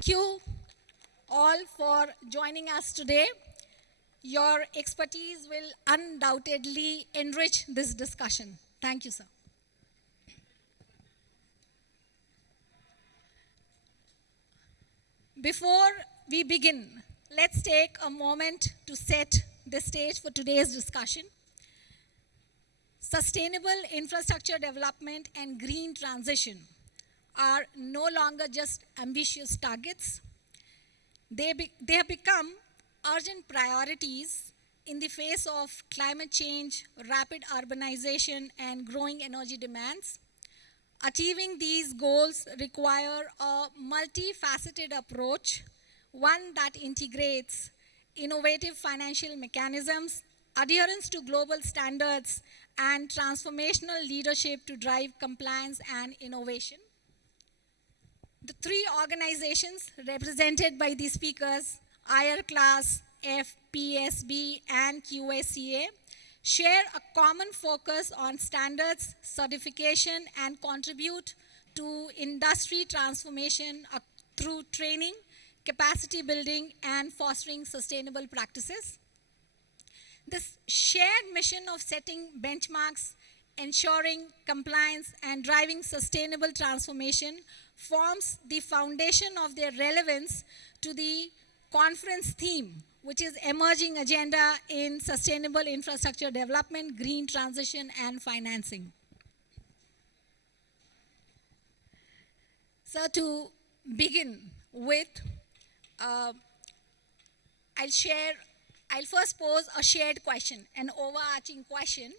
Thank you all for joining us today. Your expertise will undoubtedly enrich this discussion. Thank you, sir. Before we begin, let's take a moment to set the stage for today's discussion. Sustainable infrastructure development and green transition are no longer just ambitious targets. They have become urgent priorities in the face of climate change, rapid urbanization, and growing energy demands. Achieving these goals require a multifaceted approach, one that integrates innovative financial mechanisms, adherence to global standards, and transformational leadership to drive compliance and innovation. The three organizations represented by the speakers, IR-Class, FPSB, and QACA, share a common focus on standards, certification, and contribute to industry transformation through training, capacity building, and fostering sustainable practices. This shared mission of setting benchmarks, ensuring compliance, and driving sustainable transformation forms the foundation of their relevance to the conference theme, which is Emerging Agenda in Sustainable Infrastructure Development, Green Transition, and Financing. So to begin with, I'll first pose a shared question, an overarching question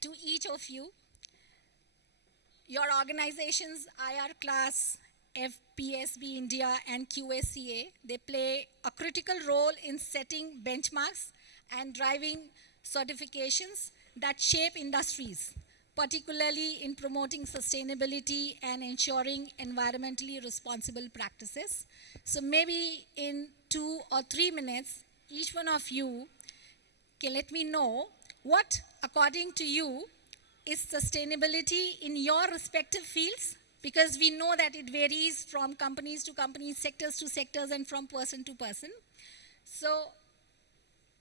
to each of you. Your organizations, IR-Class, FPSB India, and QACA, they play a critical role in setting benchmarks and driving certifications that shape industries, particularly in promoting sustainability and ensuring environmentally responsible practices. So maybe in 2 or 3 minutes, each one of you can let me know what, according to you, is sustainability in your respective fields, because we know that it varies from companies to companies, sectors to sectors, and from person to person. So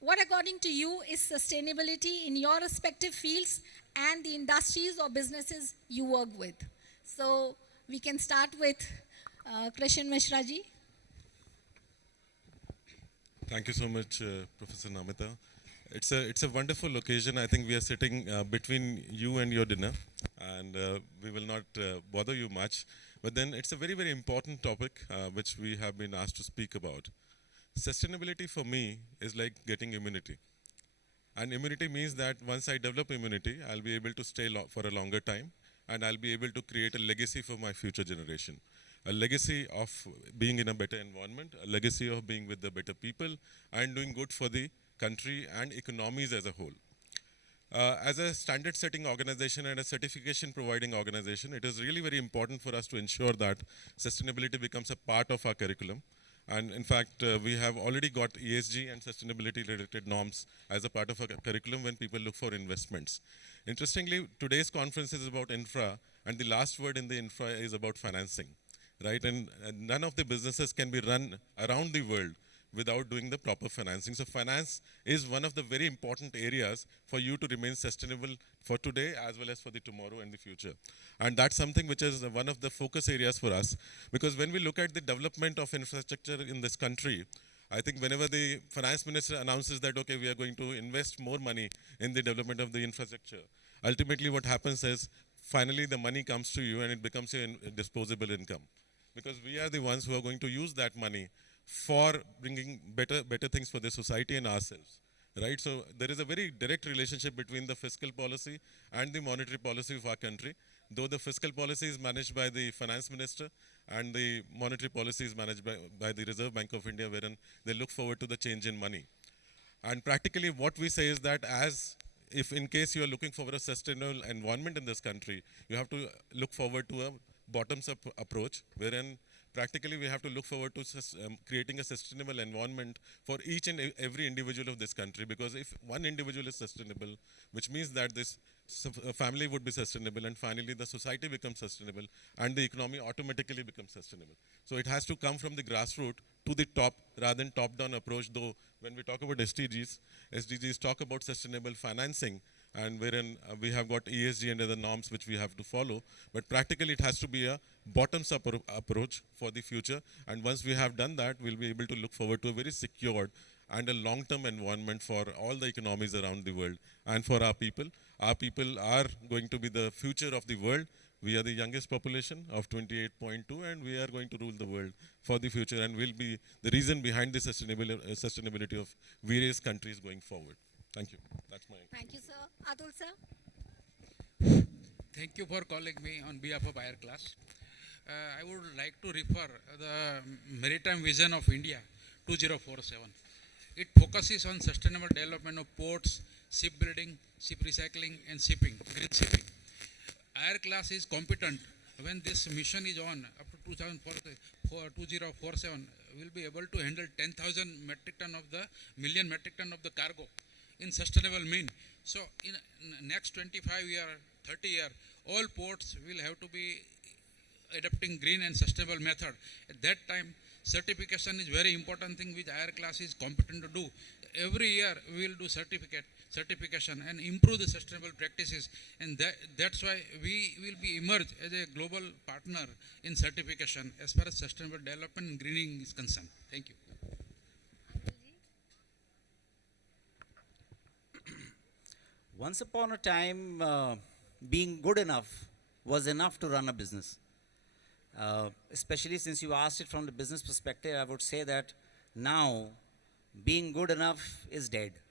what, according to you, is sustainability in your respective fields and the industries or businesses you work with? So we can start with Krishan Mishra ji. Thank you so much, Professor Namita. It's a wonderful occasion. I think we are sitting between you and your dinner, and we will not bother you much. But then it's a very, very important topic which we have been asked to speak about. Sustainability for me is like getting immunity. And immunity means that once I develop immunity, I'll be able to stay for a longer time, and I'll be able to create a legacy for my future generation. A legacy of being in a better environment, a legacy of being with the better people, and doing good for the country and economies as a whole. As a standard setting organization and a certification providing organization, it is really very important for us to ensure that sustainability becomes a part of our curriculum. And in fact, we have already got ESG and sustainability related norms as a part of our curriculum when people look for investments. Interestingly, today's conference is about infra, and the last word in the infra is about financing, right? And none of the businesses can be run around the world without doing the proper financing. So finance is one of the very important areas for you to remain sustainable for today as well as for the tomorrow and the future. And that's something which is one of the focus areas for us, because when we look at the development of infrastructure in this country, I think whenever the finance minister announces that, okay, we are going to invest more money in the development of the infrastructure, ultimately what happens is finally the money comes to you and it becomes your disposable income. Because we are the ones who are going to use that money for bringing better things for the society and ourselves, right? So there is a very direct relationship between the fiscal policy and the monetary policy of our country, though the fiscal policy is managed by the finance minister and the monetary policy is managed by the Reserve Bank of India, wherein they look forward to the change in money. And practically what we say is that if in case you are looking for a sustainable environment in this country, you have to look forward to a bottoms-up approach, wherein practically we have to look forward to creating a sustainable environment for each and every individual of this country, because if one individual is sustainable, which means that this a family would be sustainable, and finally the society becomes sustainable, and the economy automatically becomes sustainable. So it has to come from the grassroots to the top rather than top-down approach. Though when we talk about SDGs talk about sustainable financing, and wherein we have got ESG and other norms which we have to follow. But practically it has to be a bottoms-up approach for the future. And once we have done that, we'll be able to look forward to a very secured and a long-term environment for all the economies around the world and for our people. Our people are going to be the future of the world. We are the youngest population of 28.2, and we are going to rule the world for the future, and will be the reason behind the sustainability of various countries going forward. Thank you. That's my. Thank you, sir. Atul, sir. Thank you for calling me on behalf of Higher Class. I would like to refer the Maritime Vision of India 2047. It focuses on sustainable development of ports, shipbuilding, ship recycling, and shipping, green shipping. Higher Class is competent when this mission is on up to 2047. Will be able to handle 10,000 metric ton of the million metric ton of the cargo in sustainable mean. So in next 25 year, 30 year, all ports will have to be adopting green and sustainable method. At that time, certification is very important thing which Higher Class is competent to do. Every year we will do certification and improve the sustainable practices, and that's why we will be emerged as a global partner in certification as far as sustainable development and greening is concerned. Thank you. Once upon a time, being good enough was enough to run a business. Especially since you asked it from the business perspective, I would say that now being good enough is dead.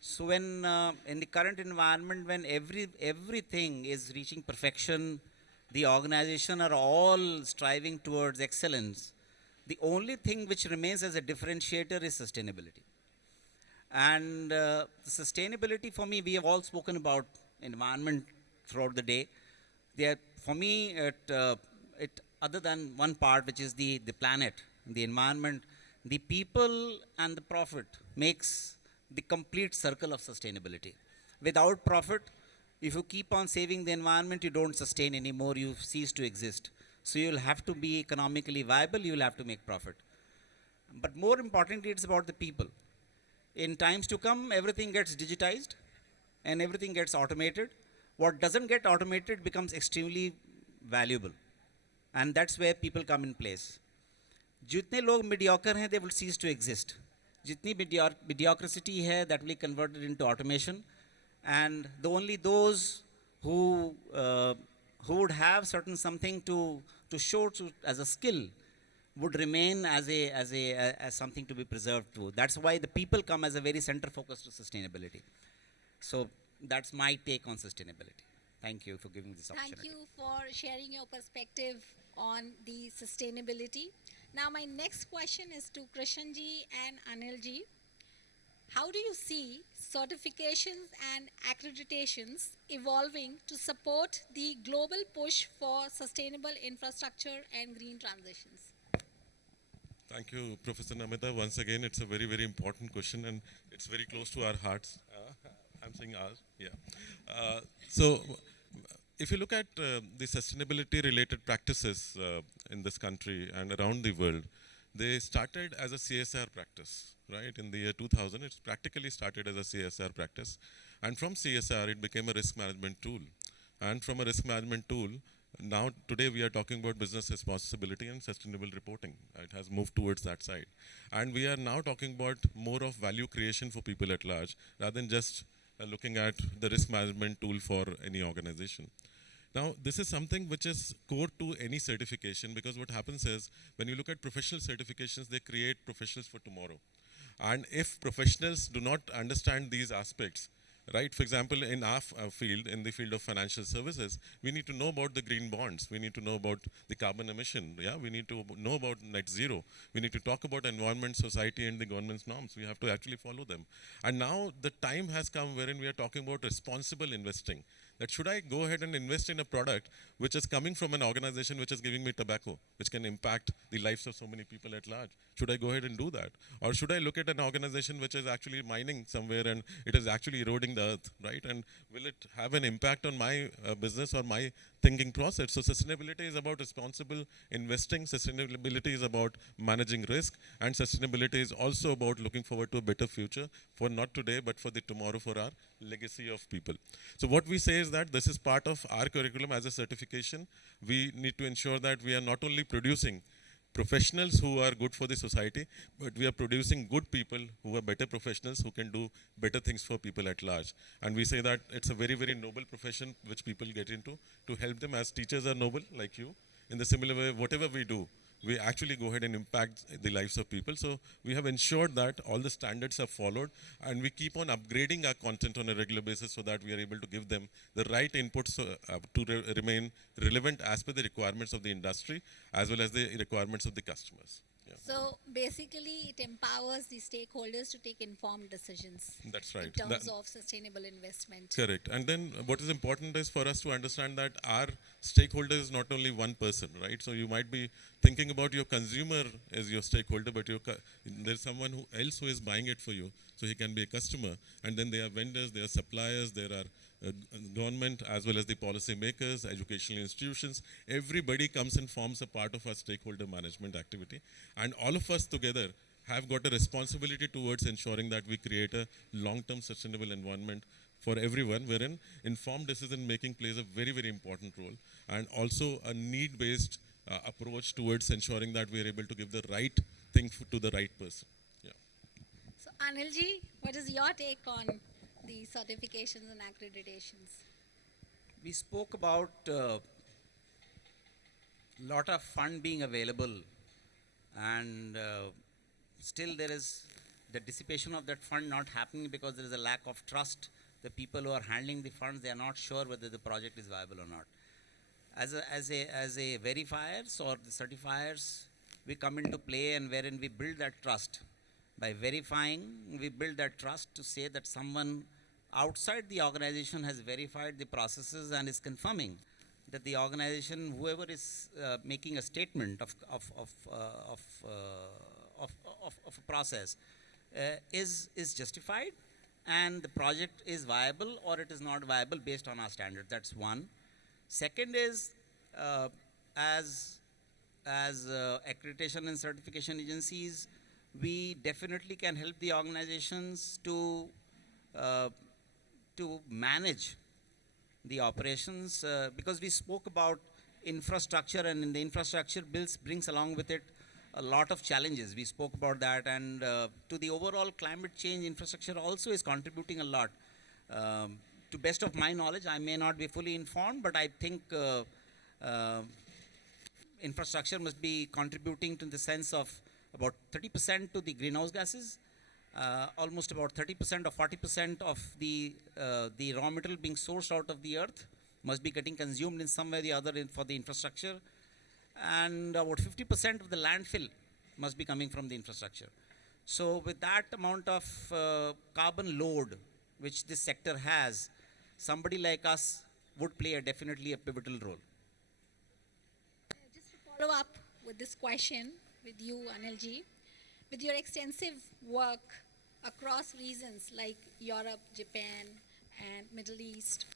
So when in the current environment, when everything is reaching perfection, the organization are all striving towards excellence, the only thing which remains as a differentiator is sustainability. And the sustainability, for me, we have all spoken about environment throughout the day. For me, it other than one part, which is the planet, the environment, the people and the profit makes the complete circle of sustainability. Without profit, if you keep on saving the environment, you don't sustain anymore, you cease to exist. So you'll have to be economically viable, you'll have to make profit. But more importantly, it's about the people. In times to come, everything gets digitized and everything gets automated. What doesn't get automated becomes extremely valuable. And that's where people come in place. जितने लोग mediocre हैं, they will cease to exist. जितनी mediocrity है, that will be converted into automation. And only those who would have certain something to show as a skill would remain as something to be preserved too. That's why the people come as a very center focus to sustainability. So that's my take on sustainability. Thank you for giving this opportunity. Thank you for sharing your perspective on the sustainability. Now my next question is to Krishanji and Anilji. How do you see certifications and accreditations evolving to support the global push for sustainable infrastructure and green transitions? Thank you, Professor Namita. Once again, it's a very, very important question, and it's very close to our hearts. I'm saying ours, yeah. So, if you look at the sustainability-related practices in this country and around the world, they started as a CSR practice, right? In the year 2000, it's practically started as a CSR practice. And from CSR, it became a risk management tool. And from a risk management tool, now today we are talking about business responsibility and sustainable reporting. It has moved towards that side. And we are now talking about more of value creation for people at large, rather than just looking at the risk management tool for any organization. Now, this is something which is core to any certification, because what happens is, when you look at professional certifications, they create professionals for tomorrow. And if professionals do not understand these aspects, right, for example, in our field, in the field of financial services, we need to know about the green bonds, we need to know about the carbon emission, yeah, we need to know about net zero, we need to talk about environment, society, and the government's norms. We have to actually follow them. And now the time has come wherein we are talking about responsible investing. that should I go ahead and invest in a product which is coming from an organization which is giving me tobacco, which can impact the lives of so many people at large? Should I go ahead and do that? Or should I look at an organization which is actually mining somewhere and it is actually eroding the earth, right? And will it have an impact on my business or my thinking process? So sustainability is about responsible investing, sustainability is about managing risk, and sustainability is also about looking forward to a better future for not today but for the tomorrow, for our legacy of people. So what we say is that this is part of our curriculum as a certification. We need to ensure that we are not only producing professionals who are good for the society, but we are producing good people who are better professionals who can do better things for people at large. And we say that it's a very, very noble profession which people get into to help them, as teachers are noble like you. In the similar way, whatever we do, we actually go ahead and impact the lives of people. So we have ensured that all the standards are followed, and we keep on upgrading our content on a regular basis so that we are able to give them the right inputs to remain relevant as per the requirements of the industry as well as the requirements of the customers. Yeah. So basically, it empowers the stakeholders to take informed decisions. That's right. In terms of sustainable investment. Correct. And then what is important is for us to understand that our stakeholder is not only one person, right? So you might be thinking about your consumer as your stakeholder, but there's someone else who is buying it for you. So he can be a customer. And then there are vendors, there are suppliers, there are government as well as the policy makers, educational institutions. Everybody comes and forms a part of our stakeholder management activity. And all of us together have got a responsibility towards ensuring that we create a long-term sustainable environment for everyone, wherein informed decision making plays a very, very important role, and also a need-based approach towards ensuring that we are able to give the right thing to the right person. Yeah. So Anilji, what is your take on the certifications and accreditations? We spoke about lot of fund being available, and still there is the dissipation of that fund not happening because there is a lack of trust. The people who are handling the funds, they are not sure whether the project is viable or not. As a verifiers or the certifiers, we come into play, and wherein we build that trust. By verifying, we build that trust to say that someone outside the organization has verified the processes and is confirming that the organization, whoever is making a statement of a process, is justified, and the project is viable or it is not viable based on our standards. That's one. Second is, as accreditation and certification agencies, we definitely can help the organizations to manage the operations, because we spoke about infrastructure, and in the infrastructure brings along with it a lot of challenges. We spoke about that, and to the overall climate change, infrastructure also is contributing a lot. To best of my knowledge, I may not be fully informed, but I think infrastructure must be contributing to the sense of about 30% to the greenhouse gases, almost about 30% or 40% of the raw material being sourced out of the earth must be getting consumed in some way or the other for the infrastructure, and about 50% of the landfill must be coming from the infrastructure. So with that amount of carbon load which this sector has, somebody like us would play definitely a pivotal role. Just to follow up with this question with you, Anilji, with your extensive work across regions like Europe, Japan, and Middle East,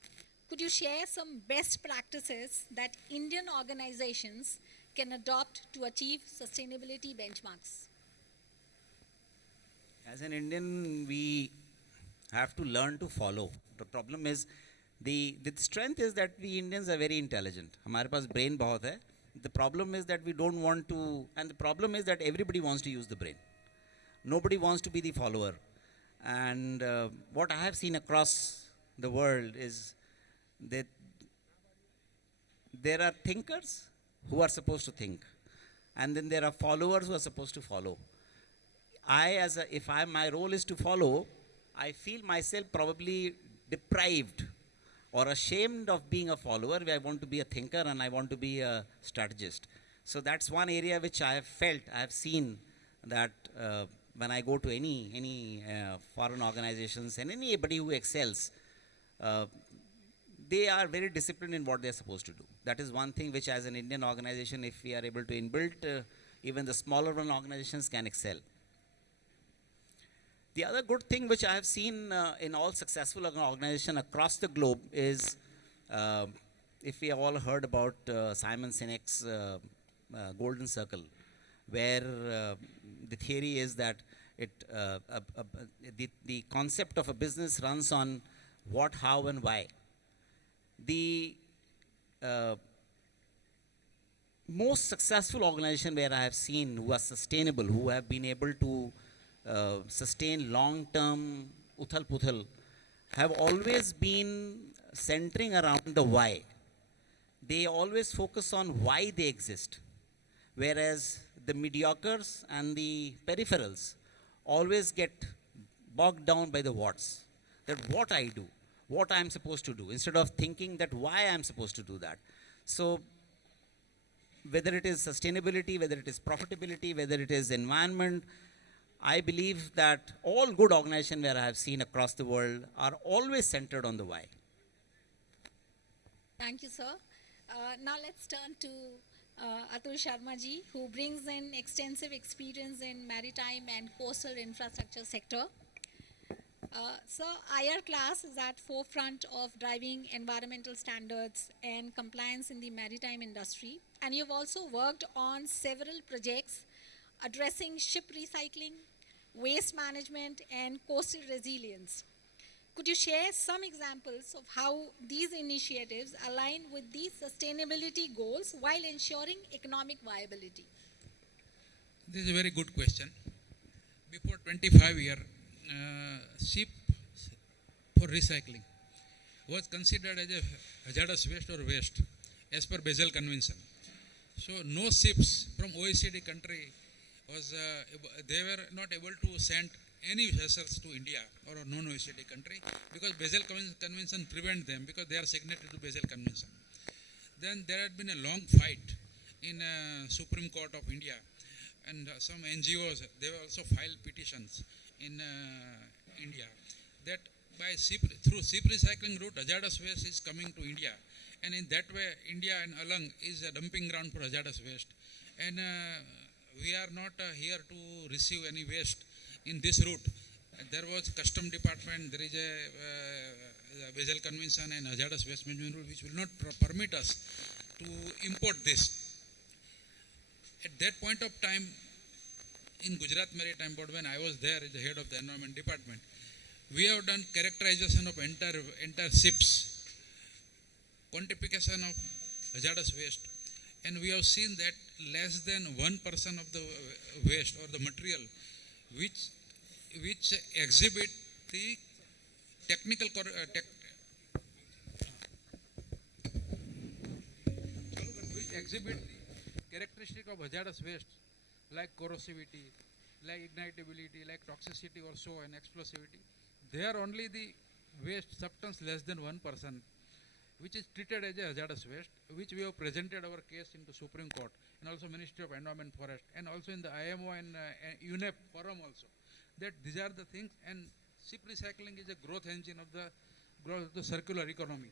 could you share some best practices that Indian organizations can adopt to achieve sustainability benchmarks? As an Indian, we have to learn to follow. The problem is, the strength is that we Indians are very intelligent. हमारे पास brain बहुत है. The problem is that we don't want to, and the problem is that everybody wants to use the brain. Nobody wants to be the follower. And what I have seen across the world is that there are thinkers who are supposed to think, and then there are followers who are supposed to follow. My role is to follow, I feel myself probably deprived or ashamed of being a follower, where I want to be a thinker and I want to be a strategist. So that's one area which I have seen that when I go to any foreign organizations and anybody who excels, they are very disciplined in what they are supposed to do. That is one thing which, as an Indian organization, if we are able to inbuilt, even the smaller one organizations can excel. The other good thing which I have seen in all successful organizations across the globe is, if we have all heard about Simon Sinek's Golden Circle, where the theory is that the concept of a business runs on what, how, and why. The most successful organization where I have seen who are sustainable, who have been able to sustain long-term uthal-puthal, have always been centering around the why. They always focus on why they exist, whereas the mediocres and the peripherals always get bogged down by the whats. That what I do, what I am supposed to do, instead of thinking that why I am supposed to do that. So whether it is sustainability, whether it is profitability, whether it is environment, I believe that all good organizations where I have seen across the world are always centered on the why. Thank you, sir. Now let's turn to Atul Sharma ji, who brings in extensive experience in maritime and coastal infrastructure sector. So IR class is at forefront of driving environmental standards and compliance in the maritime industry, and you've also worked on several projects addressing ship recycling, waste management, and coastal resilience. Could you share some examples of how these initiatives align with these sustainability goals while ensuring economic viability? This is a very good question. Before 25 years, ship for recycling was considered as a hazardous waste or waste as per Basel Convention. So no ships from OECD country was, they were not able to send any vessels to India or a non-OECD country because Basel Convention prevent them because they are signatory to Basel Convention. Then there had been a long fight in Supreme Court of India, and some NGOs, they also filed petitions in India that by through ship recycling route, hazardous waste is coming to India, and in that way, India and Alang is a dumping ground for hazardous waste, and we are not here to receive any waste in this route. There was custom department, there is a Basel Convention and hazardous waste management rule which will not permit us to import this. At that point of time, in Gujarat Maritime Board, when I was there as the head of the environment department, we have done characterization of entire ships, quantification of hazardous waste, and we have seen that less than 1% of the waste or the material which exhibit the technical which exhibit the characteristic of hazardous waste like corrosivity, like ignitability, like toxicity or so, and explosivity. They are only the waste substance less than 1%, which is treated as a hazardous waste, which we have presented our case into Supreme Court and also Ministry of Environment Forest and also in the IMO and UNEP forum also. That these are the things, and ship recycling is a growth engine of the growth of the circular economy.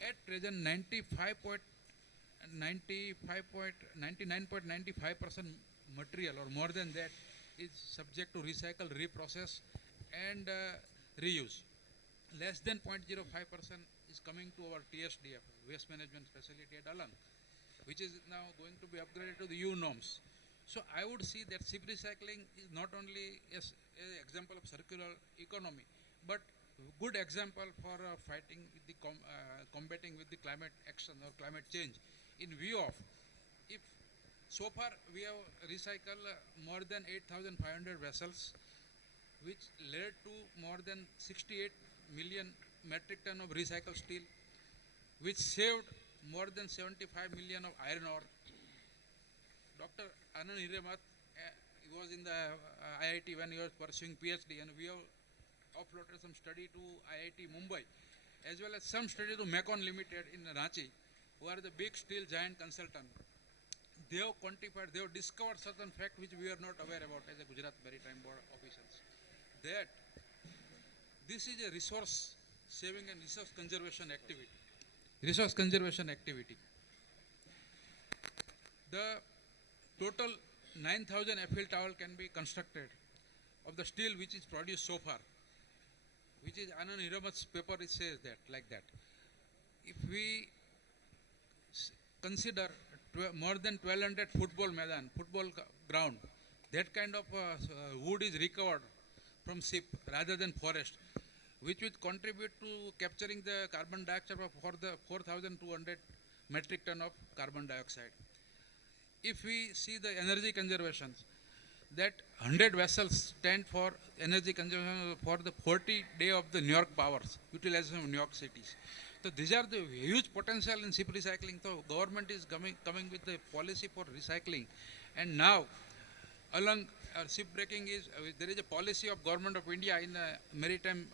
At present, 99.95% material or more than that is subject to recycle, reprocess, and reuse. Less than 0.05% is coming to our TSDF, Waste Management Facility at Alang, which is now going to be upgraded to the EU norms. So I would see that ship recycling is not only an example of circular economy, but good example for fighting with the combating with the climate action or climate change. In view of, if so far we have recycled more than 8,500 vessels, which led to more than 68 million metric ton of recycled steel, which saved more than 75 million of iron ore. Dr. Anand Hiremath, he was in the IIT when he was pursuing PhD, and we have offloaded some study to IIT Mumbai, as well as some study to Macon Limited in Ranchi, who are the big steel giant consultant. They have quantified, they have discovered certain facts which we are not aware about as a Gujarat Maritime Board officials. That this is a resource saving and resource conservation activity. Resource conservation activity. The total 9,000 Eiffel Tower can be constructed of the steel which is produced so far, which is anonymous paper, it says that, like that. If we consider more than 1200 football ground, that kind of wood is recovered from ship rather than forest, which would contribute to capturing the carbon dioxide for the 4,200 metric ton of carbon dioxide. If we see the energy conservation, that 100 vessels stand for energy conservation for the 40 day of the New York powers, utilization of New York cities. So these are the huge potential in ship recycling. So government is coming with the policy for recycling. And now, along ship breaking is, there is a policy of Government of India in the maritime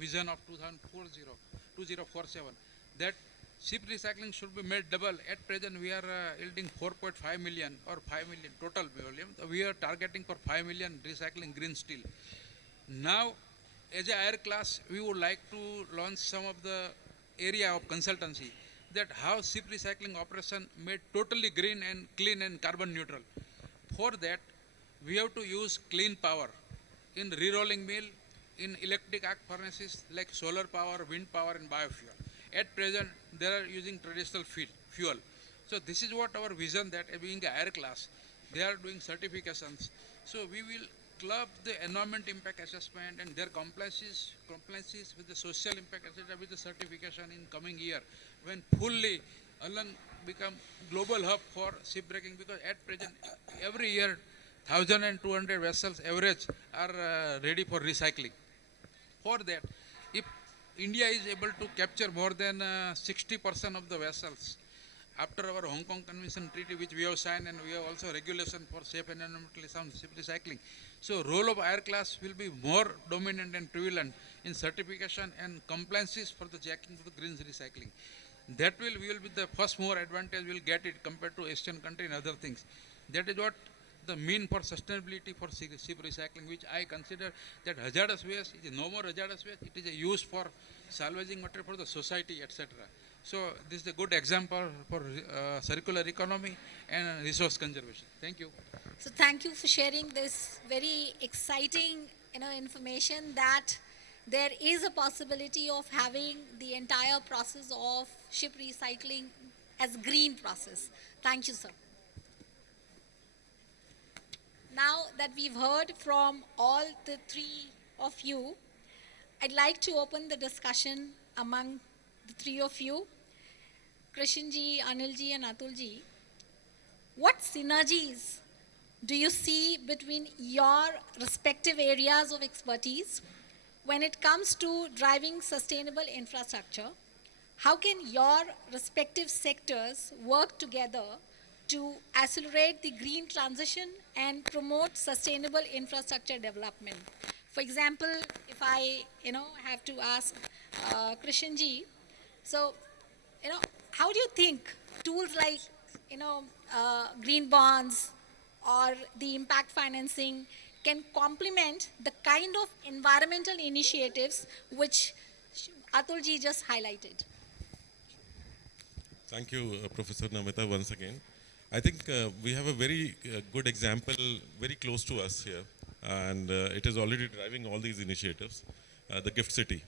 vision of 2047, that ship recycling should be made double. At present, we are yielding 4.5 million or 5 million total volume. We are targeting for 5 million recycling green steel. Now, as a higher class, we would like to launch some of the area of consultancy, that how ship recycling operation made totally green and clean and carbon neutral. For that, we have to use clean power in re-rolling mill, in electric arc furnaces like solar power, wind power and biofuel. At present, they are using traditional fuel. So this is what our vision, that being a higher class, they are doing certifications. So we will club the environment impact assessment and their compliances with the social impact etc. with the certification in coming year, when fully along become global hub for shipbreaking, because at present every year 1,200 vessels average are ready for recycling. For that, if India is able to capture more than 60% of the vessels after our Hong Kong Convention Treaty, which we have signed, and we have also regulation for safe and environmentally sound ship recycling. So role of higher class will be more dominant and prevalent in certification and compliances for the jacking of the green recycling. That we will be the first more advantage we'll get it compared to Asian country and other things. That is what the mean for sustainability for ship recycling, which I consider that hazardous waste is no more hazardous waste. It is a use for salvaging material for the society, etc. So this is a good example for circular economy and resource conservation. Thank you. So thank you for sharing this very exciting information, that there is a possibility of having the entire process of ship recycling as green process. Thank you, sir. Now that we've heard from all the three of you, I'd like to open the discussion among the three of you. Krishanji, Anilji and Atulji, what synergies do you see between your respective areas of expertise when it comes to driving sustainable infrastructure? How can your respective sectors work together to accelerate the green transition and promote sustainable infrastructure development? For example, if I have to ask Krishanji, so how do you think tools like green bonds or the impact financing can complement the kind of environmental initiatives which Atulji just highlighted? Thank you, Professor Namita, once again. I think we have a very good example very close to us here, and it is already driving all these initiatives, the Gift City,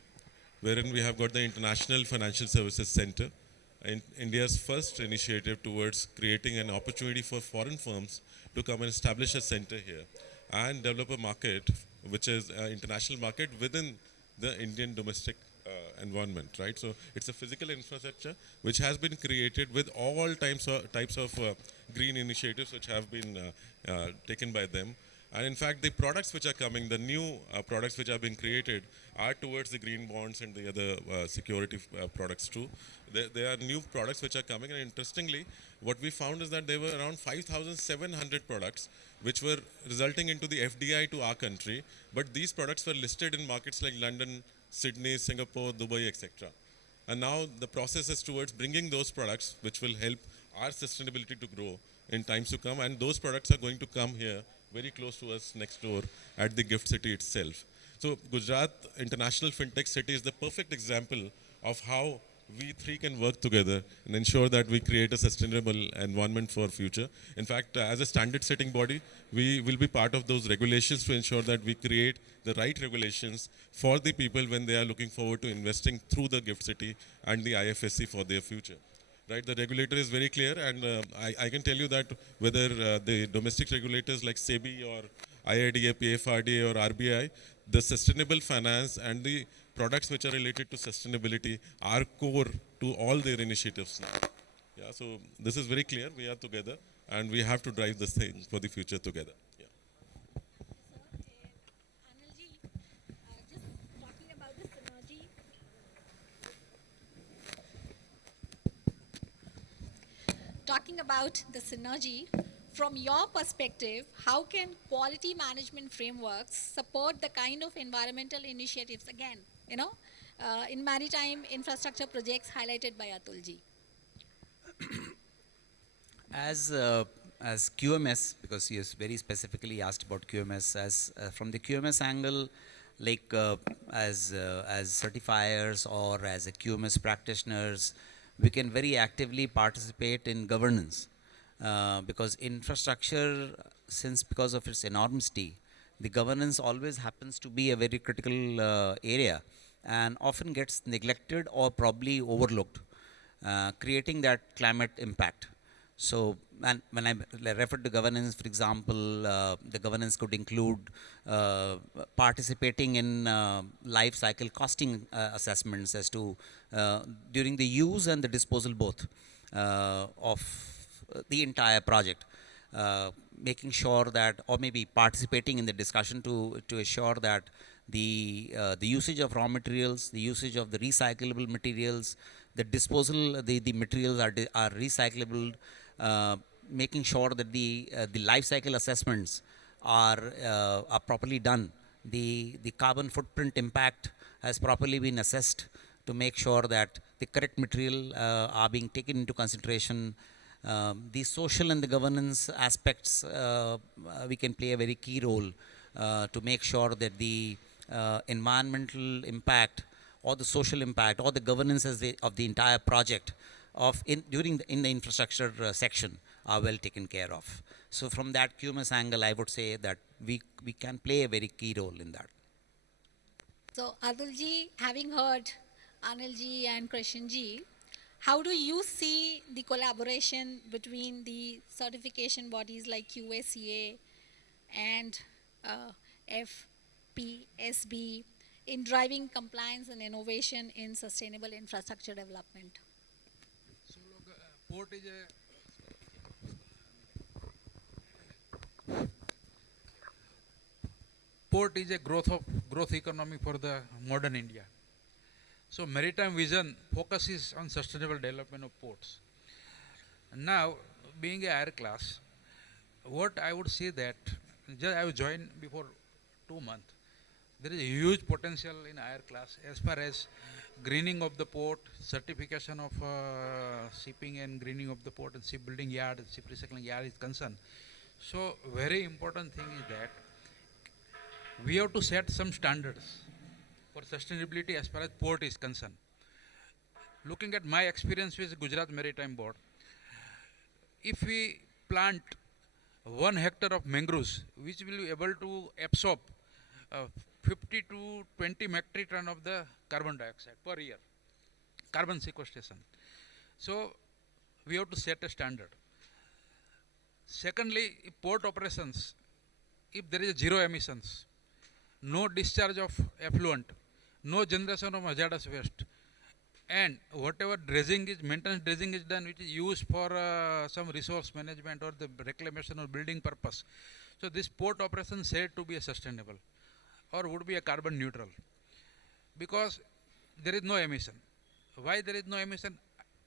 wherein we have got the International Financial Services Center, India's first initiative towards creating an opportunity for foreign firms to come and establish a center here and develop a market, which is an international market within the Indian domestic environment, right? So it's a physical infrastructure which has been created with all types of green initiatives which have been taken by them. And in fact, the products which are coming, the new products which are being created, are towards the green bonds and the other security products too. There are new products which are coming, and interestingly, what we found is that there were around 5,700 products which were resulting into the FDI to our country, but these products were listed in markets like London, Sydney, Singapore, Dubai, etc. And now the process is towards bringing those products which will help our sustainability to grow in times to come, and those products are going to come here very close to us next door at the Gift City itself. So Gujarat International FinTech City is the perfect example of how we three can work together and ensure that we create a sustainable environment for future. In fact, as a standard setting body, we will be part of those regulations to ensure that we create the right regulations for the people when they are looking forward to investing through the gift city and the IFSC for their future. Right, the regulator is very clear, and I can tell you that whether the domestic regulators like SEBI or IIDA, PFRDA or RBI, the sustainable finance and the products which are related to sustainability are core to all their initiatives now. Yeah, so this is very clear. We are together, and we have to drive this thing for the future together. Yeah. Anilji, just talking about the synergy. Talking about the synergy, from your perspective, how can quality management frameworks support the kind of environmental initiatives, again, in maritime infrastructure projects highlighted by Atulji? As QMS, because he has very specifically asked about QMS, as from the QMS angle, like as certifiers or as a QMS practitioners, we can very actively participate in governance, because infrastructure, because of its enormity, the governance always happens to be a very critical area and often gets neglected or probably overlooked, creating that climate impact. So, and when I refer to governance, for example, the governance could include participating in life cycle costing assessments as to during the use and the disposal both of the entire project, making sure that, or maybe participating in the discussion to assure that the usage of raw materials, the usage of the recyclable materials, the disposal, the materials are recyclable, making sure that the life cycle assessments are properly done. The carbon footprint impact has properly been assessed to make sure that the correct material are being taken into consideration. The social and the governance aspects, we can play a very key role to make sure that the environmental impact or the social impact or the governance of the entire project in the infrastructure section are well taken care of. So from that QMS angle, I would say that we can play a very key role in that. So, Atulji, having heard Anilji and Krishanji, how do you see the collaboration between the certification bodies like QACA and FPSB in driving compliance and innovation in sustainable infrastructure development? So, look, port is a growth economy for the modern India. So maritime vision focuses on sustainable development of ports. Now, being a higher class, what I would say that just I have joined before 2 months. There is a huge potential in higher class as far as greening of the port, certification of shipping and greening of the port and shipbuilding yard, ship recycling yard is concerned. So very important thing is that we have to set some standards for sustainability as far as port is concerned. Looking at my experience with Gujarat Maritime Board, if we plant 1 hectare of mangroves, which will be able to absorb 50 to 20 metric ton of the carbon dioxide per year, carbon sequestration. So we have to set a standard. Secondly, port operations, if there is zero emissions, no discharge of effluent, no generation of hazardous waste, and whatever maintenance dredging is done, which is used for some resource management or the reclamation or building purpose. So this port operation said to be a sustainable or would be a carbon neutral, because there is no emission. Why there is no emission?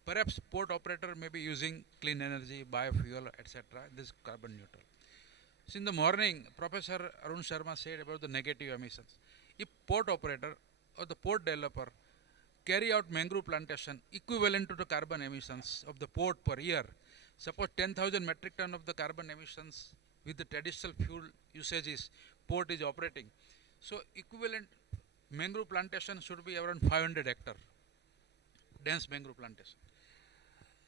Perhaps port operator may be using clean energy, biofuel, etc. This is carbon neutral. So in the morning, Professor Arun Sharma said about the negative emissions. If port operator or the port developer carry out mangrove plantation equivalent to the carbon emissions of the port per year, suppose 10,000 metric ton of the carbon emissions with the traditional fuel usages port is operating. So equivalent mangrove plantation should be around 500 hectare, dense mangrove plantation.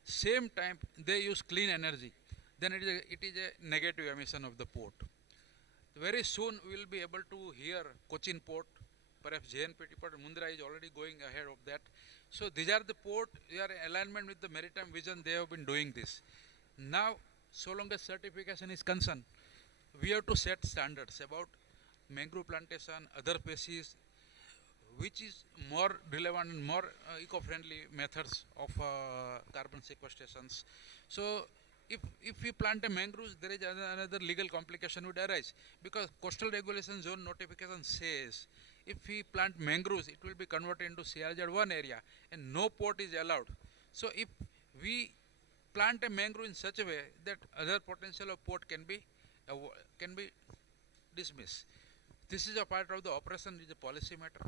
Same time they use clean energy, then it is a negative emission of the port. Very soon we will be able to hear Cochin port, perhaps JNPT port, Mundra is already going ahead of that. So these are the port, they are in alignment with the maritime vision, they have been doing this. Now, so long as certification is concerned, we have to set standards about mangrove plantation, other species, which is more relevant and more eco-friendly methods of carbon sequestrations. So if we plant a mangroves, there is another legal complication would arise, because coastal regulation zone notification says if we plant mangroves, it will be converted into CRZ1 area and no port is allowed. So if we plant a mangrove in such a way that other potential of port can be dismissed. This is a part of the operation, is a policy matter.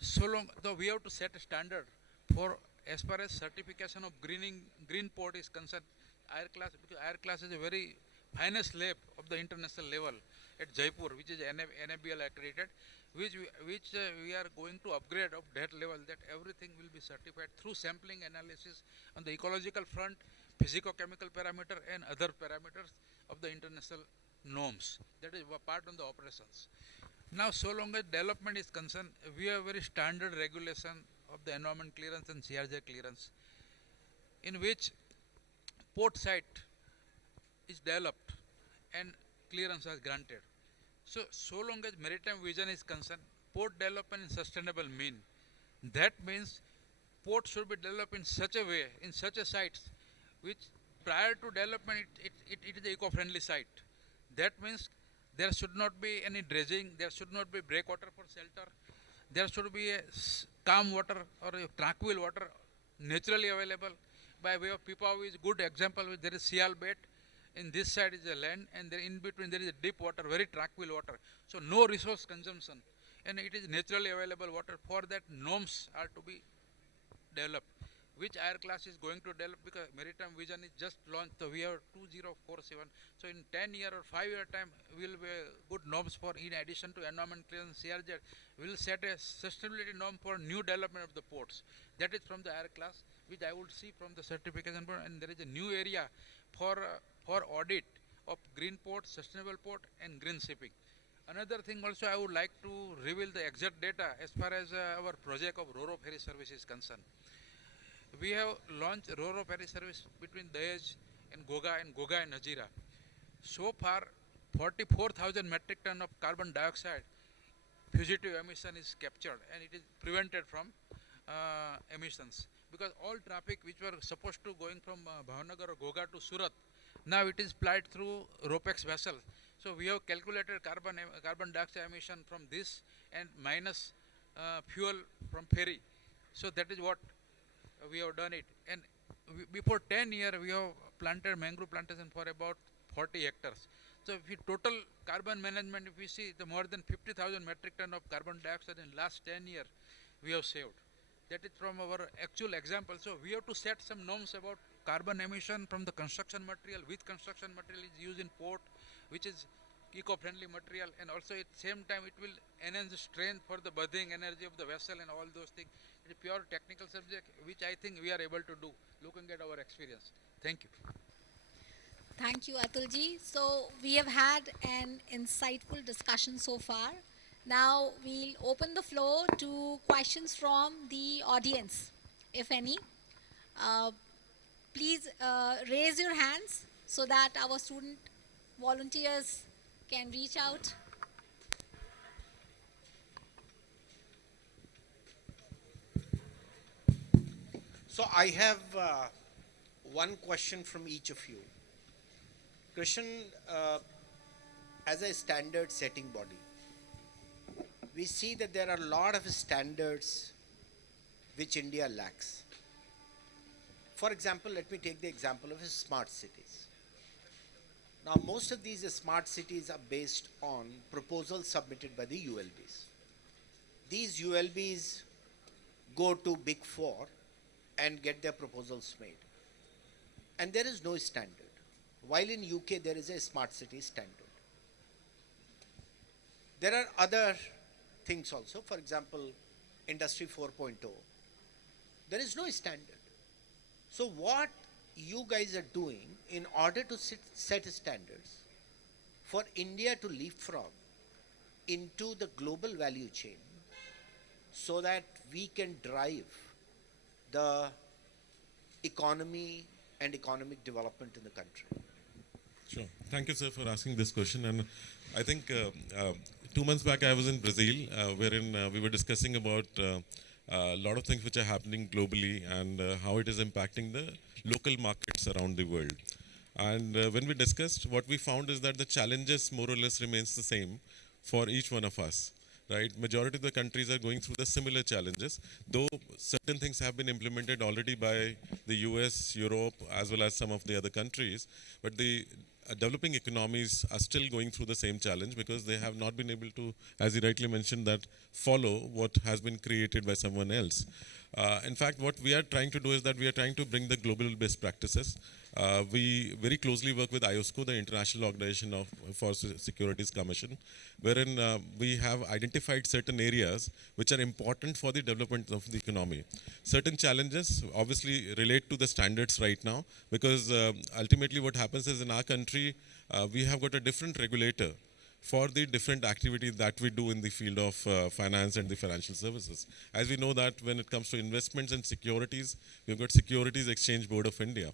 So long, though we have to set a standard for as far as certification of green port is concerned, air class, because air class is a very finest lab of the international level at Jaipur, which is NABL accredited, which we are going to upgrade of that level, that everything will be certified through sampling analysis on the ecological front, physico-chemical parameter and other parameters of the international norms. That is part of the operations. Now, so long as development is concerned, we have very standard regulation of the environment clearance and CRJ clearance, in which port site is developed and clearance was granted. So long as maritime vision is concerned, port development in sustainable mean. That means port should be developed in such a way, in such a sites, which prior to development it is an eco-friendly site. That means there should not be any dredging, there should not be breakwater for shelter, there should be a calm water or a tranquil water naturally available. By way of Pipavu is good example, there is Sial bed, in this side is a land, and there in between there is a deep water, very tranquil water. So no resource consumption, and it is naturally available water. For that, norms are to be developed, which air class is going to develop, because maritime vision is just launched. So we have 2047. So in 10-year or 5-year time, we will be good norms for, in addition to environment clearance CRZ, we will set a sustainability norm for new development of the ports. That is from the air class, which I would see from the certification board, and there is a new area for audit of green port, sustainable port and green shipping. Another thing also, I would like to reveal the exact data as far as our project of Ro-Ro ferry service is concerned. We have launched Ro-Ro ferry service between Dahej and Goga and Hazira. So far, 44,000 metric ton of carbon dioxide fugitive emission is captured, and it is prevented from emissions. Because all traffic which were supposed to going from Bhavnagar or Goga to Surat, now it is plied through RoPax vessel. So we have calculated carbon dioxide emission from this and minus fuel from ferry. So that is what we have done it. And before 10 years, we have planted mangrove plantation for about 40 hectares. So if we total carbon management, if we see the more than 50,000 metric ton of carbon dioxide in last 10 years, we have saved. That is from our actual example. So we have to set some norms about carbon emission from the construction material, which construction material is used in port, which is eco-friendly material, and also at the same time it will enhance the strength for the berthing energy of the vessel and all those things. It is pure technical subject, which I think we are able to do, looking at our experience. Thank you. Thank you, Atulji. So we have had an insightful discussion so far. Now we'll open the floor to questions from the audience, if any. Please raise your hands so that our student volunteers can reach out. So I have one question from each of you. Krishnan, as a standard setting body, we see that there are a lot of standards which India lacks. For example, let me take the example of smart cities. Now, most of these smart cities are based on proposals submitted by the ULBs. These ULBs go to Big Four and get their proposals made. And there is no standard. While in UK there is a smart city standard. There are other things also. For example, Industry 4.0. There is no standard. So what you guys are doing in order to set standards for India to leapfrog into the global value chain so that we can drive the economy and economic development in the country? Sure. Thank you, sir, for asking this question. And I think 2 months back I was in Brazil, wherein we were discussing about a lot of things which are happening globally and how it is impacting the local markets around the world. And when we discussed, what we found is that the challenges more or less remains the same for each one of us. Right, majority of the countries are going through the similar challenges, though certain things have been implemented already by the US, Europe, as well as some of the other countries, but the developing economies are still going through the same challenge because they have not been able to, as you rightly mentioned, that follow what has been created by someone else. In fact, what we are trying to do is that we are trying to bring the global best practices. We very closely work with IOSCO, the International Organization for Securities Commission, wherein we have identified certain areas which are important for the development of the economy. Certain challenges obviously relate to the standards right now, because ultimately what happens is in our country, we have got a different regulator for the different activities that we do in the field of finance and the financial services. As we know that when it comes to investments and securities, we've got Securities Exchange Board of India,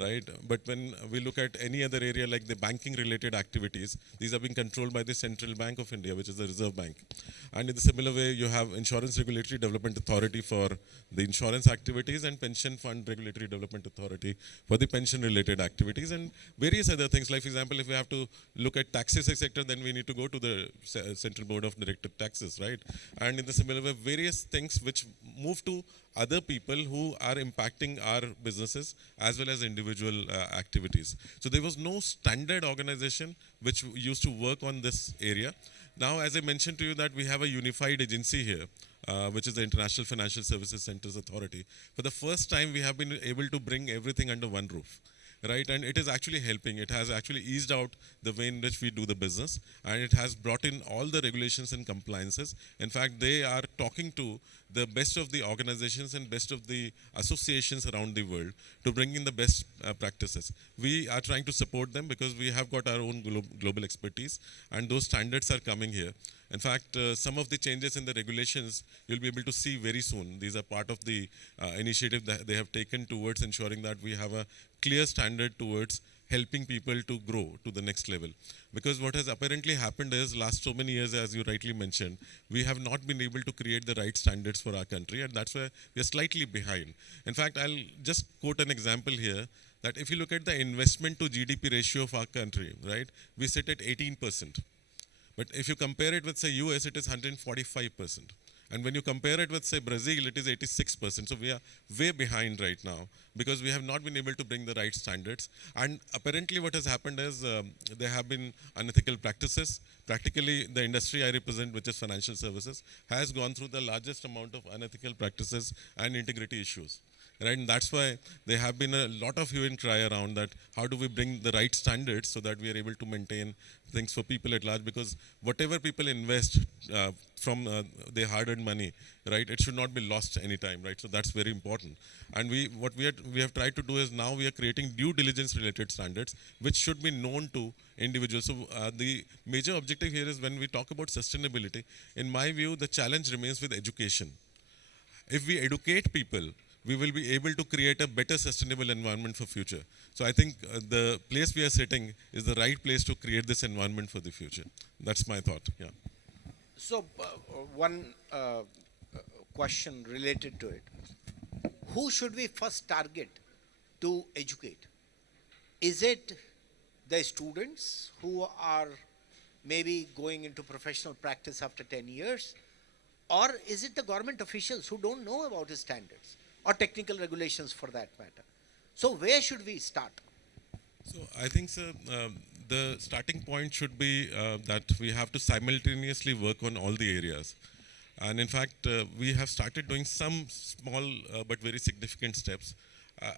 right? But when we look at any other area like the banking related activities, these are being controlled by the Central Bank of India, which is the Reserve Bank. And in the similar way, you have Insurance Regulatory Development Authority for the insurance activities and Pension Fund Regulatory Development Authority for the pension related activities, and various other things. Like for example, if we have to look at taxes sector, then we need to go to the Central Board of Director Taxes, right? And in the similar way, various things which move to other people who are impacting our businesses as well as individual activities. So there was no standard organization which used to work on this area. Now, as I mentioned to you, that we have a unified agency here, which is the International Financial Services Centers Authority. For the first time, we have been able to bring everything under one roof. Right, and it is actually helping. It has actually eased out the way in which we do the business, and it has brought in all the regulations and compliances. In fact, they are talking to the best of the organizations and best of the associations around the world to bring in the best practices. We are trying to support them because we have got our own global expertise, and those standards are coming here. In fact, some of the changes in the regulations you'll be able to see very soon. These are part of the initiative that they have taken towards ensuring that we have a clear standard towards helping people to grow to the next level. Because what has apparently happened is last so many years, as you rightly mentioned, we have not been able to create the right standards for our country, and that's why we are slightly behind. In fact, I'll just quote an example here, that if you look at the investment to GDP ratio of our country, right, we sit at 18%. But if you compare it with, say, US, it is 145%. And when you compare it with, say, Brazil, it is 86%. So we are way behind right now because we have not been able to bring the right standards. And apparently what has happened is there have been unethical practices. Practically, the industry I represent, which is financial services, has gone through the largest amount of unethical practices and integrity issues. Right, and that's why there have been a lot of hue and cry around that how do we bring the right standards so that we are able to maintain things for people at large, because whatever people invest from their hard-earned money, right, it should not be lost anytime, right? So that's very important. And what we have tried to do is now we are creating due diligence related standards which should be known to individuals. So the major objective here is when we talk about sustainability, in my view, the challenge remains with education. If we educate people, we will be able to create a better sustainable environment for future. So I think the place we are sitting is the right place to create this environment for the future. That's my thought, yeah. So one question related to it. Who should we first target to educate? Is it the students who are maybe going into professional practice after 10 years? Or is it the government officials who don't know about the standards? Or technical regulations for that matter. So where should we start? So I think, sir, the starting point should be that we have to simultaneously work on all the areas. And in fact, we have started doing some small but very significant steps.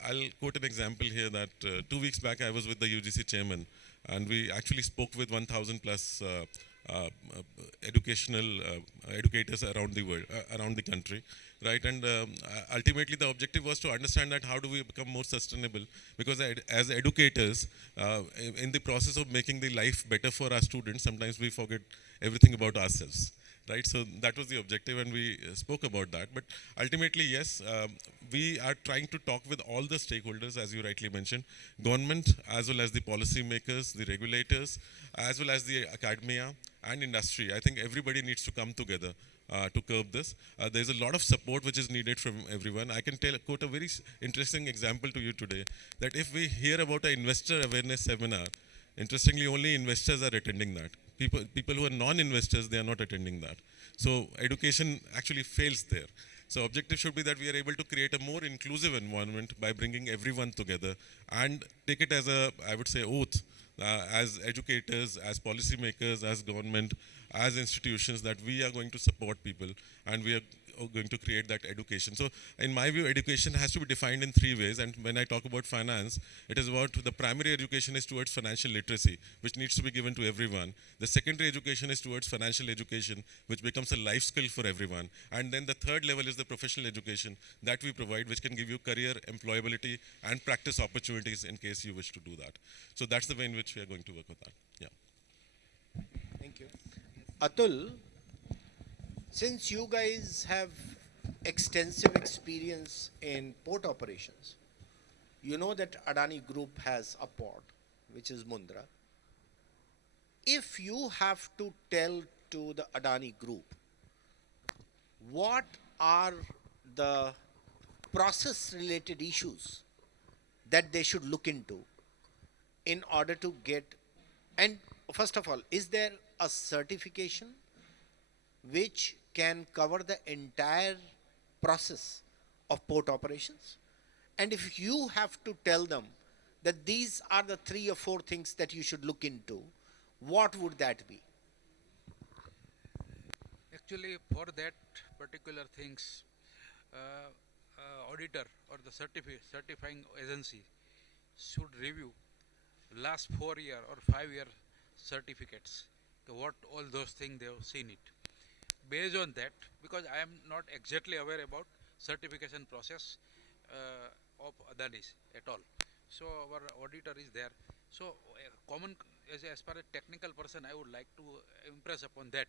I'll quote an example here that 2 weeks back I was with the UGC chairman, and we actually spoke with 1,000 plus educational educators around the world, around the country, right? And ultimately, the objective was to understand that how do we become more sustainable? Because as educators, in the process of making the life better for our students, sometimes we forget everything about ourselves. Right, so that was the objective, and we spoke about that. But ultimately, yes, we are trying to talk with all the stakeholders, as you rightly mentioned, government as well as the policy makers, the regulators, as well as the academia and industry. I think everybody needs to come together to curb this. There's a lot of support which is needed from everyone. I can quote a very interesting example to you today, that if we hear about an investor awareness seminar, interestingly, only investors are attending that. People who are non-investors, they are not attending that. So education actually fails there. So objective should be that we are able to create a more inclusive environment by bringing everyone together and take it as a, I would say, oath as educators, as policymakers, as government, as institutions, that we are going to support people and we are going to create that education. So in my view, education has to be defined in three ways. And when I talk about finance, it is about the primary education is towards financial literacy, which needs to be given to everyone. The secondary education is towards financial education, which becomes a life skill for everyone. And then the third level is the professional education that we provide, which can give you career, employability, and practice opportunities in case you wish to do that. So that's the way in which we are going to work with that. Yeah. Thank you. Atul, since you guys have extensive experience in port operations, you know that Adani Group has a port, which is Mundra. If you have to tell to the Adani Group what are the process related issues that they should look into in order to get, and first of all, is there a certification which can cover the entire process of port operations? And if you have to tell them that these are the 3 or 4 things that you should look into, what would that be? Actually, for that particular things, auditor or the certifying agency should review last 4 year or 5 year certificates. What all those things they have seen it. Based on that, because I am not exactly aware about certification process of Adanis at all. So our auditor is there. So common as far as technical person, I would like to impress upon that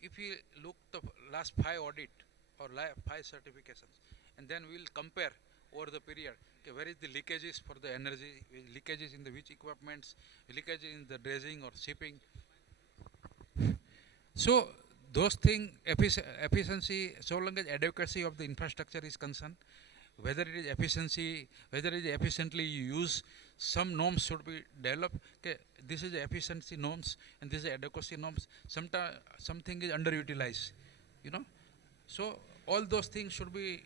if we look the last 5 audit or 5 certifications, and then we will compare over the period, okay, where is the leakages for the energy, leakages in the which equipments, leakages in the dredging or shipping. So those things, efficiency, so long as adequacy of the infrastructure is concerned, whether it is efficiency, whether it is efficiently used, some norms should be developed. Okay, this is the efficiency norms and this is adequacy norms. Sometimes something is underutilized, you know. So all those things should be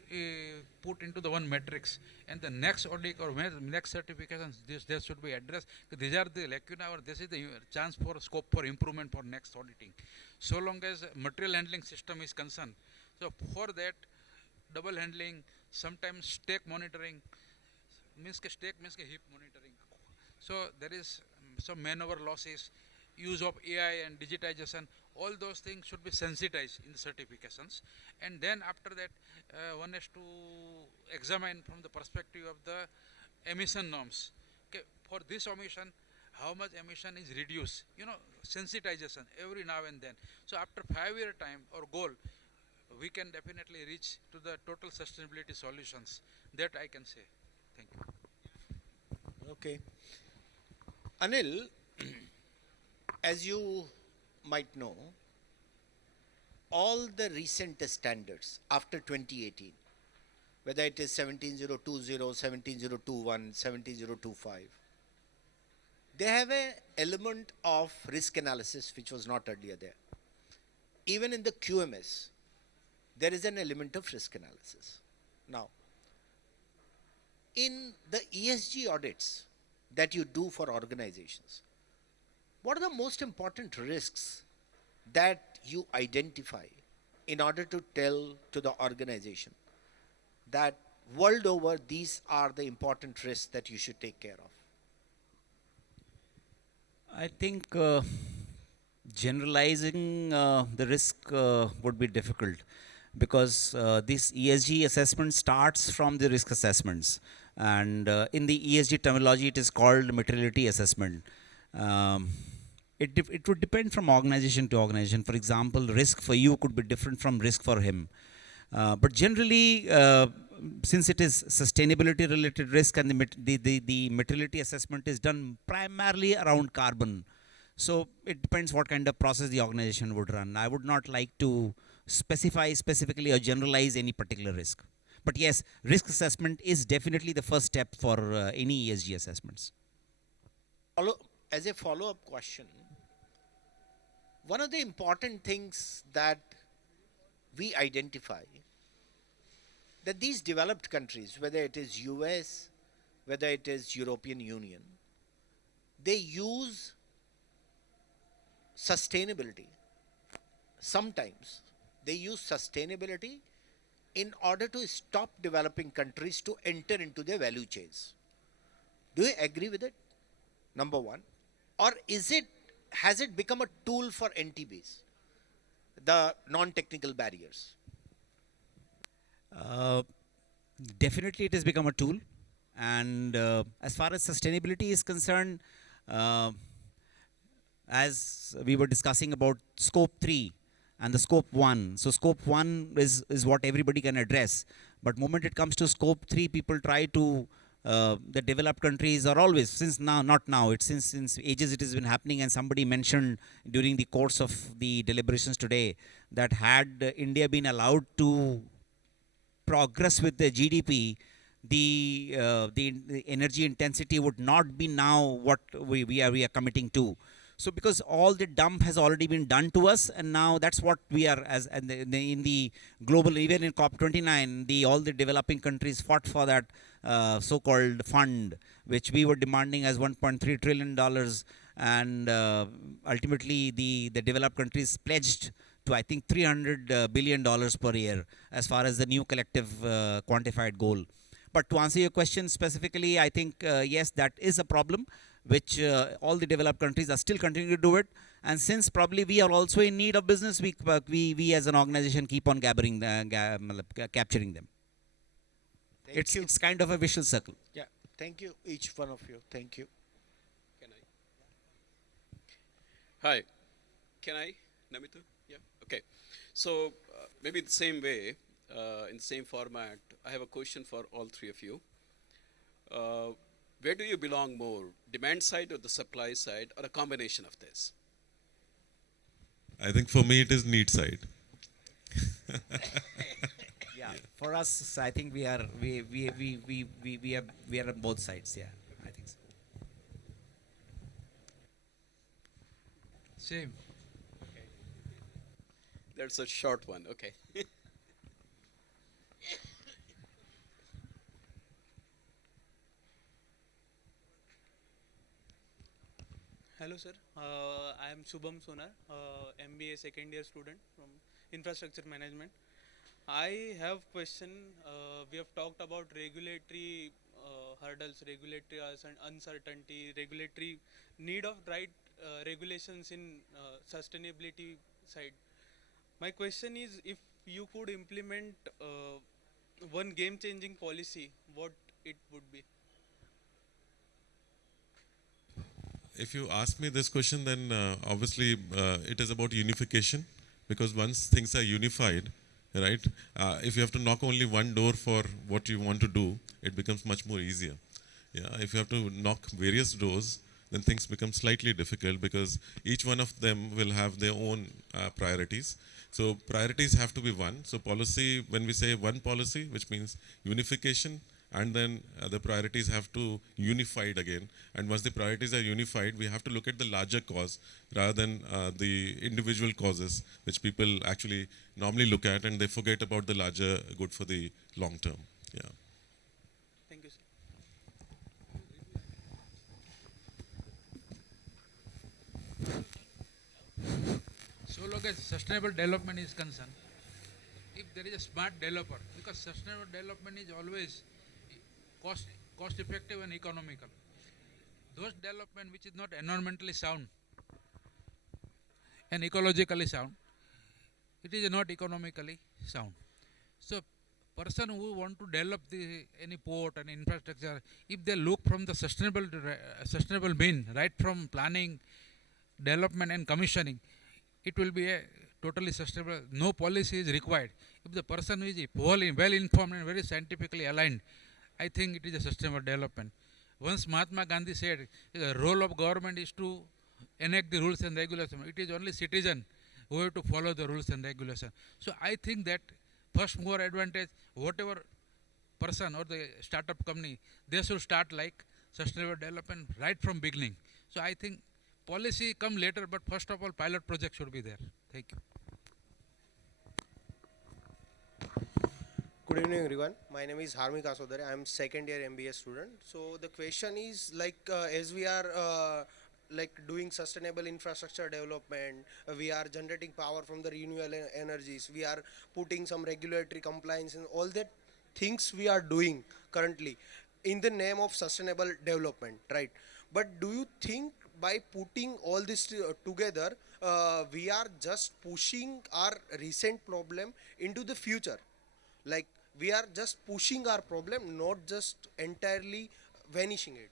put into the one matrix, and the next audit or next certifications, this should be addressed. These are the lacuna, or this is the chance for scope for improvement for next auditing. So long as material handling system is concerned, so for that double handling, sometimes stake monitoring, means stake means heap monitoring. So there is some maneuver losses, use of AI and digitization. All those things should be sensitized in the certifications, and then after that one has to examine from the perspective of the emission norms. Okay, for this emission, how much emission is reduced, you know, sensitization every now and then. So after 5 year time or goal, we can definitely reach to the total sustainability solutions. That I can say. Thank you. Okay. Anil, as you might know, all the recent standards after 2018, whether it is 17020, 17021, 17025, they have an element of risk analysis which was not earlier there. Even in the QMS, there is an element of risk analysis. Now, in the ESG audits that you do for organizations, what are the most important risks that you identify in order to tell to the organization that world over these are the important risks that you should take care of? I think Generalizing the risk would be difficult because this ESG assessment starts from the risk assessments. And in the ESG terminology, it is called materiality assessment. Um, it would depend from organization to organization. For example, risk for you could be different from risk for him. But generally, since it is sustainability related risk and the materiality assessment is done primarily around carbon, so it depends what kind of process the organization would run. I would not like to specify specifically or generalize any particular risk. But yes, risk assessment is definitely the first step for any ESG assessments. As a follow-up question, one of the important things that we identify that these developed countries, whether it is US, whether it is European Union, they use sustainability. Sometimes they use sustainability in order to stop developing countries to enter into their value chains. Do you agree with it? Number one. Or has it become a tool for NTBs, the non-technical barriers? Definitely it has become a tool. And as far as sustainability is concerned, as we were discussing about scope 3 and the scope 1. So scope 1 is what everybody can address. But moment it comes to scope 3, people try to, the developed countries are always, since now, not now, it's since ages it has been happening, and somebody mentioned during the course of the deliberations today that had India been allowed to progress with the GDP, the energy intensity would not be now what we are committing to. So because all the dump has already been done to us, and now that's what we are as and in the global, even in COP29, all the developing countries fought for that so-called fund, which we were demanding as $1.3 trillion, and ultimately the developed countries pledged to, I think, $300 billion per year as far as the new collective quantified goal. But to answer your question specifically, I think yes, that is a problem which all the developed countries are still continuing to do it. And since probably we are also in need of business, we as an organization keep on capturing them. It's kind of a vicious circle. Yeah, thank you, each one of you. Thank you. Can I? Hi. Can I, Namitu? Yeah. Okay. So maybe the same way, in the same format, I have a question for all three of you. Where do you belong more, demand side or the supply side, or a combination of this? I think for me it is need side. Yeah, for us, I think we are on both sides. Yeah, I think so. Same. That's a short one. Okay. Hello sir, I am Shubham Sonar, MBA second year student from Infrastructure Management. I have question, we have talked about regulatory hurdles, regulatory uncertainty, regulatory need of right regulations in sustainability side. My question is, if you could implement one game changing policy, what it would be? If you ask me this question, then obviously it is about unification, because once things are unified, right, if you have to knock only one door for what you want to do, it becomes much more easier. Yeah, if you have to knock various doors, then things become slightly difficult, because each one of them will have their own priorities. So priorities have to be one. So policy, when we say one policy, which means unification, and then the priorities have to unified again. And once the priorities are unified, we have to look at the larger cause rather than the individual causes, which people actually normally look at, and they forget about the larger good for the long term. Yeah. Thank you, sir. So long as sustainable development is concerned, if there is a smart developer, because sustainable development is always cost effective and economical. Those development which is not environmentally sound, and ecologically sound, it is not economically sound. So person who want to develop any port and infrastructure, if they look from the sustainable mean, right from planning, development and commissioning, it will be a totally sustainable. No policy is required. If the person is well informed and very scientifically aligned, I think it is a sustainable development. Once Mahatma Gandhi said, the role of government is to enact the rules and regulations. It is only citizen who have to follow the rules and regulations. So I think that first mover advantage, whatever person or the startup company, they should start like sustainable development right from beginning. So I think policy come later, but first of all, pilot project should be there. Thank you. Good evening, everyone. My name is Harmik Asodare. I am second year MBA student. So the question is like as we are like doing sustainable infrastructure development, we are generating power from the renewable energies. We are putting some regulatory compliance and all that things we are doing currently in the name of sustainable development, right? But do you think by putting all this together, we are just pushing our recent problem into the future? Like we are just pushing our problem, not just entirely vanishing it.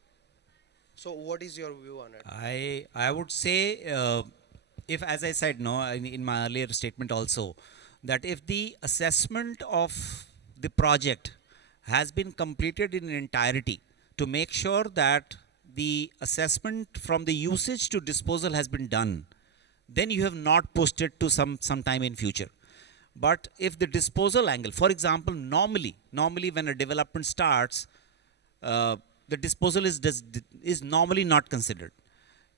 So what is your view on it? I would say, if, as I said, no, in my earlier statement also, that if the assessment of the project has been completed in entirety to make sure that the assessment from the usage to disposal has been done, then you have not pushed it to some time in future. But if the disposal angle, for example, normally when a development starts, the disposal is normally not considered.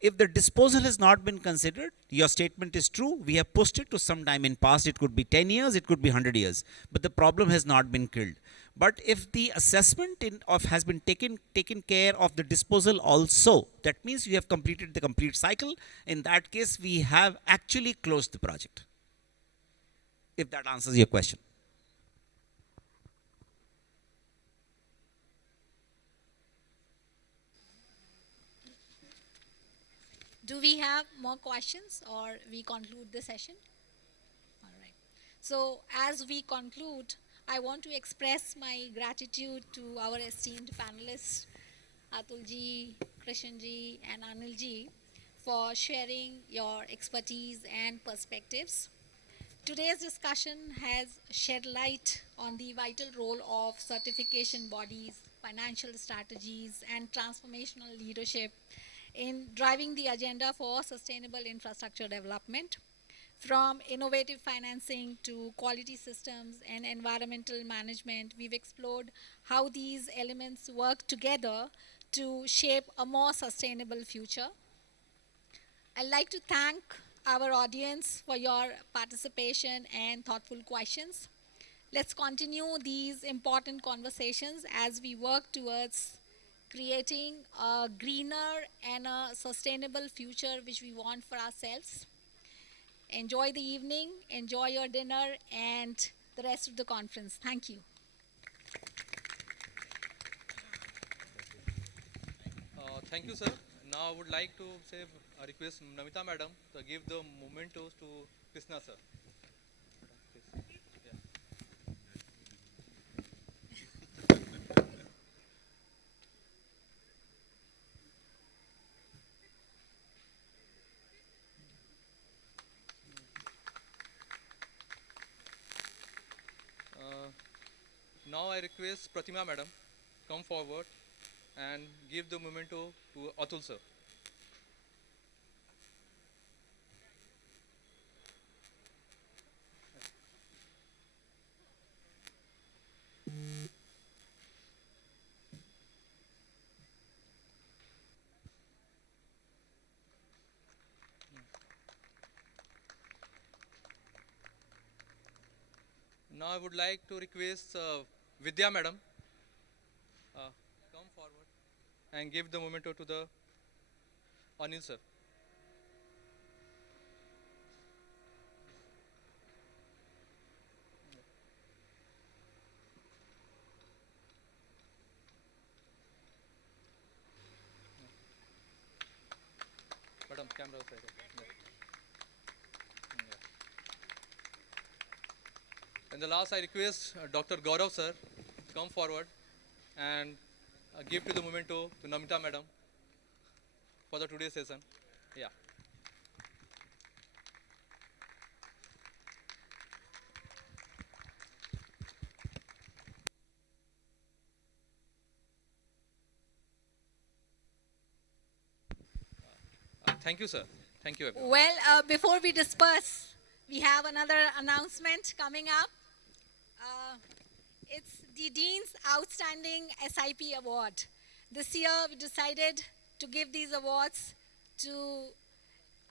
If the disposal has not been considered, your statement is true. We have pushed it to some time in past. It could be 10 years, it could be 100 years, but the problem has not been killed. But if the assessment has been taken care of the disposal also, that means you have completed the complete cycle. In that case, we have actually closed the project. If that answers your question. Do we have more questions or we conclude the session? All right. So as we conclude, I want to express my gratitude to our esteemed panelists, Atulji, Krishanji, and Anilji, for sharing your expertise and perspectives. Today's discussion has shed light on the vital role of certification bodies, financial strategies, and transformational leadership in driving the agenda for sustainable infrastructure development. From innovative financing to quality systems and environmental management, we've explored how these elements work together to shape a more sustainable future. I'd like to thank our audience for your participation and thoughtful questions. Let's continue these important conversations as we work towards creating a greener and a sustainable future which we want for ourselves. Enjoy the evening, enjoy your dinner and the rest of the conference. Thank you. Thank you, sir. Now I would like to request Namita madam to give the mementos to Krishna sir. Now I request Pratima madam come forward and give the memento to Atul sir. Now I would like to request Vidya madam come forward and give the memento to the Anil sir. Madam, camera side. And the last, I request Dr. Gaurav sir to come forward and give to the memento to Namita madam for the today's session. Yeah. Thank you, sir. Thank you, everyone. Well, before we disperse, we have another announcement coming up. It's the Dean's Outstanding SIP Award. This year, we decided to give these awards to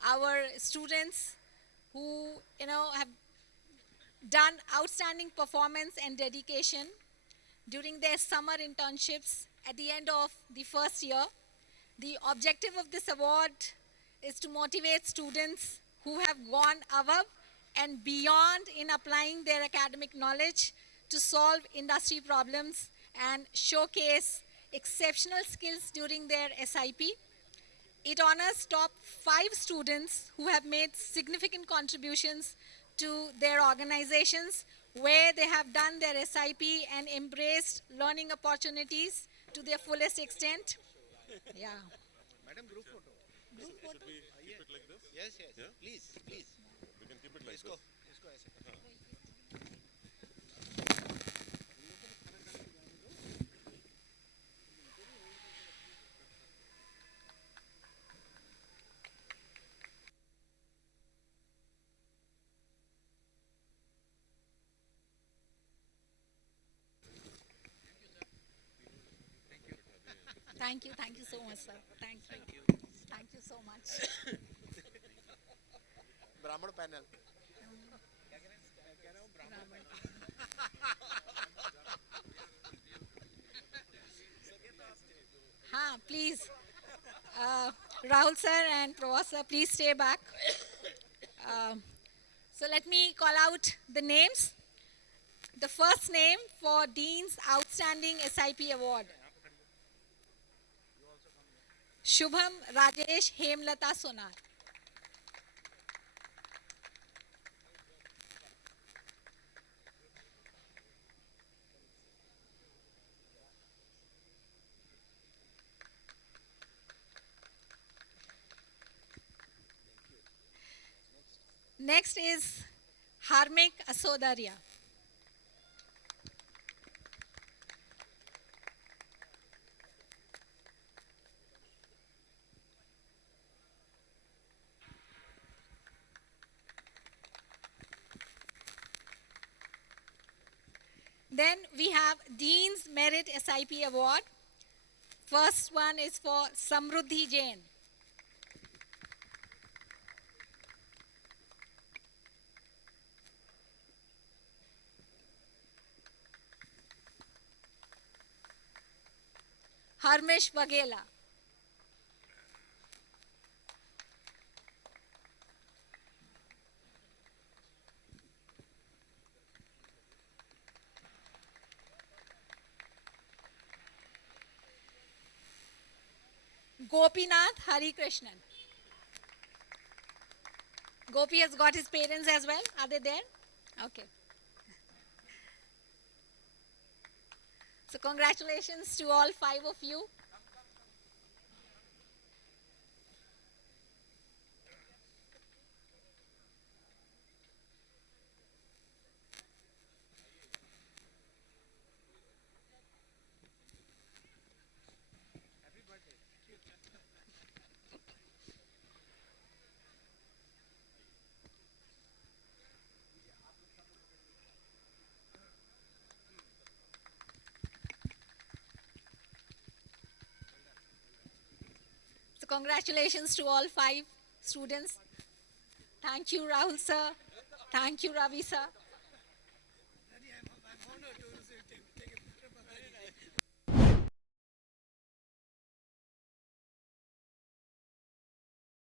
our students who, have done outstanding performance and dedication during their summer internships at the end of the first year. The objective of this award is to motivate students who have gone above and beyond in applying their academic knowledge to solve industry problems and showcase exceptional skills during their SIP. It honors top 5 students who have made significant contributions to their organizations where they have done their SIP and embraced learning opportunities to their fullest extent. Yeah. Madam, group photo. Group photo? Keep it like this? Yes, yes. Yeah? Please, please. We can keep it like इसको this. इसको ऐसे Thank you so much, sir. Thank you. Thank you so much. ब्राह्मण panel Please, Rahul sir and Provas sir, please stay back. So let me call out the names. The first name for Dean's Outstanding SIP Award. Shubham Rajesh Hemlata Sonar. Next is Harmik Asodaria. Then we have Dean's Merit SIP Award. First one is for Samruddhi Jain. Harmesh Bagela. Gopinath Hari Krishnan. Gopi has got his parents as well. Are they there? Okay. So congratulations to all 5 of you. So congratulations to all 5 students. Thank you, Rahul sir. Thank you, Ravi sir.